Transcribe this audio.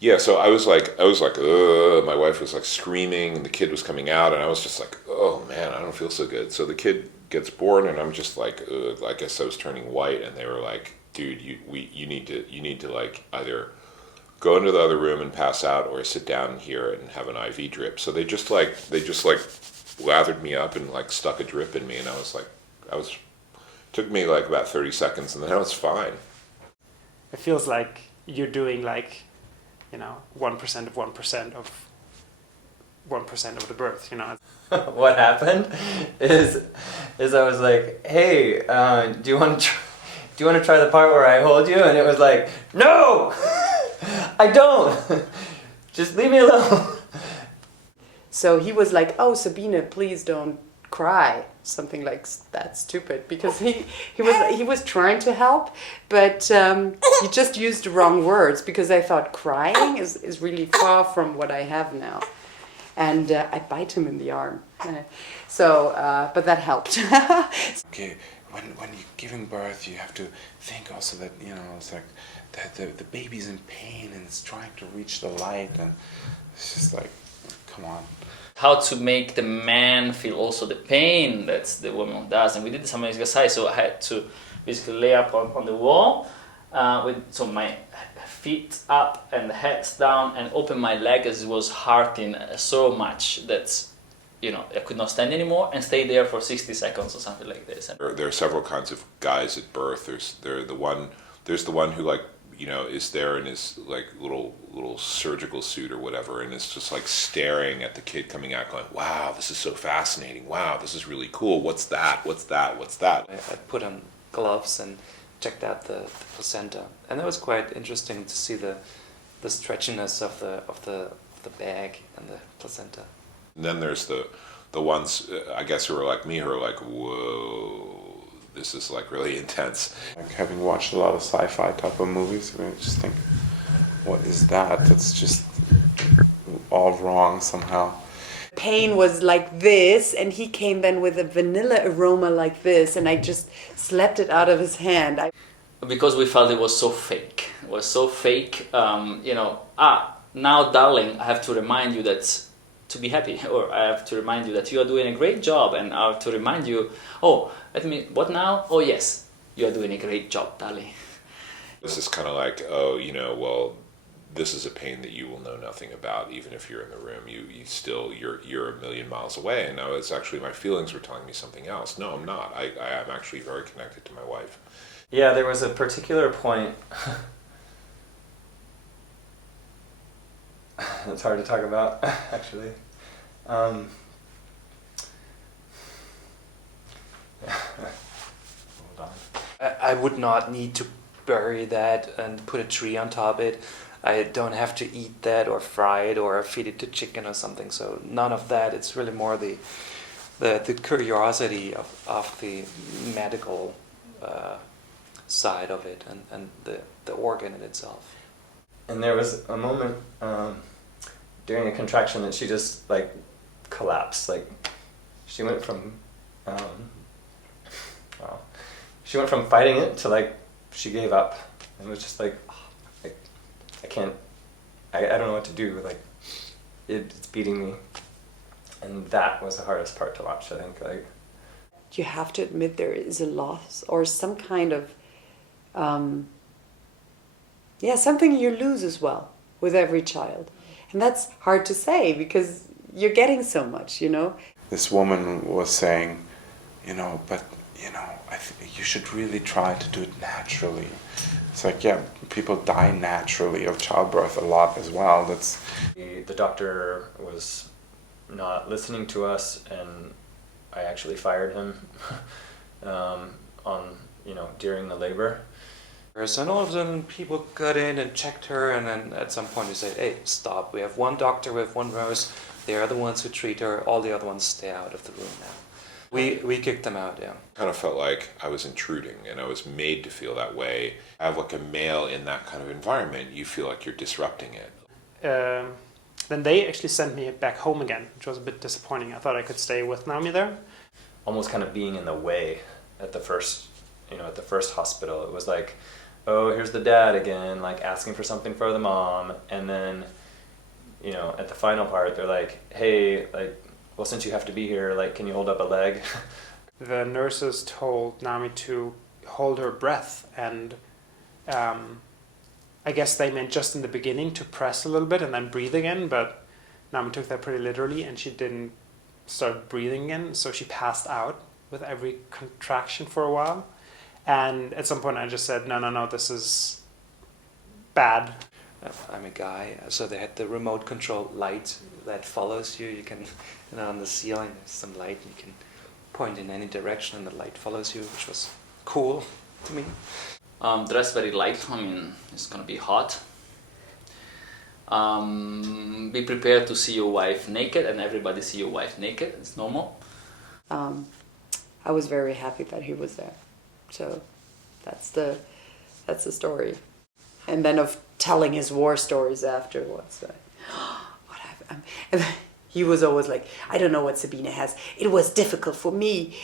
Yeah, so I was like, ugh. My wife was like screaming, and the kid was coming out, and I was just like, oh man, I don't feel so good. So the kid gets born, and I'm just like, ugh. I guess I was turning white, and they were like, dude, you need to like either go into the other room and pass out, or sit down here and have an IV drip. So they just like lathered me up and like stuck a drip in me, and I was took me like about 30 seconds, and then I was fine. It feels like you're doing like, 1% of 1% of 1% of the birth, What happened is I was like, hey, do you want to try the part where I hold you? And it was like, no, I don't. Just leave me alone. So he was like, oh, Sabine, please don't cry, something like that, stupid, because he was trying to help, but he just used the wrong words, because I thought crying is really far from what I have now. And I bite him in the arm. But that helped. Okay, when you're giving birth, you have to think also that, it's like the baby's in pain and it's trying to reach the light, and it's just like, come on. How to make the man feel also the pain that the woman does. And we did some exercise, so I had to basically lay up on the wall so my feet up and the heads down, and open my leg as it was hurting so much that I could not stand anymore, and stay there for 60 seconds or something like this. There are several kinds of guys at birth. There's the one who like is there in his like little surgical suit or whatever, and it's just like staring at the kid coming out, going, "Wow, this is so fascinating! Wow, this is really cool! What's that? What's that? What's that?" I put on gloves and checked out the placenta, and that was quite interesting to see the stretchiness of the bag and the placenta. And then there's the ones I guess who are like me, who are like, "Whoa, this is like really intense." Like, having watched a lot of sci-fi type of movies, I just think, what is that? That's just all wrong somehow. Pain was like this, and he came then with a vanilla aroma like this, and I just slapped it out of his hand. Because we felt it was so fake. It was so fake, now darling, I have to remind you that to be happy, or I have to remind you that you are doing a great job, and I have to remind you, what now? Oh yes, you are doing a great job, darling. This is kind of like, oh, well, this is a pain that you will know nothing about, even if you're in the room. You're a million miles away, and now it's actually my feelings were telling me something else. No, I'm not. I am actually very connected to my wife. Yeah, there was a particular point. It's hard to talk about, actually. Hold on. I would not need to bury that and put a tree on top of it. I don't have to eat that or fry it or feed it to chicken or something. So none of that. It's really more the curiosity of the medical side of it and the organ in itself. And there was a moment during a contraction that she just like collapsed. Like she went from fighting it to like she gave up, and it was just like, I don't know what to do. Like it's beating me, and that was the hardest part to watch. I think like You have to admit there is a loss or some kind of something you lose as well with every child. And that's hard to say because you're getting so much, This woman was saying, but, I think you should really try to do it naturally. It's like, yeah, people die naturally of childbirth a lot as well. The doctor was not listening to us, and I actually fired him during the labor. And all of a sudden people got in and checked her, and then at some point they said, hey, stop, we have one doctor, we have one nurse, they are the ones who treat her, all the other ones stay out of the room now. We kicked them out, yeah. Kind of felt like I was intruding, and I was made to feel that way. I have like a male in that kind of environment, you feel like you're disrupting it. Then they actually sent me back home again, which was a bit disappointing. I thought I could stay with Naomi there. Almost kind of being in the way at the first hospital. It was like oh, here's the dad again, like asking for something for the mom, and then, you know, at the final part, they're like, hey, like, well, since you have to be here, like, can you hold up a leg? The nurses told Nami to hold her breath, and I guess they meant just in the beginning to press a little bit and then breathe again, but Nami took that pretty literally, and she didn't start breathing again, so she passed out with every contraction for a while. And at some point I just said, no, this is bad. I'm a guy, so they had the remote control light that follows you. You can, you know, on the ceiling there's some light, and you can point in any direction and the light follows you, which was cool to me. Dress very light. I mean, it's gonna be hot. Be prepared to see your wife naked, and everybody see your wife naked. It's normal. I was very happy that he was there. So that's the story. And then of telling his war stories afterwards. Like, what happened? And he was always like, I don't know what Sabine has. It was difficult for me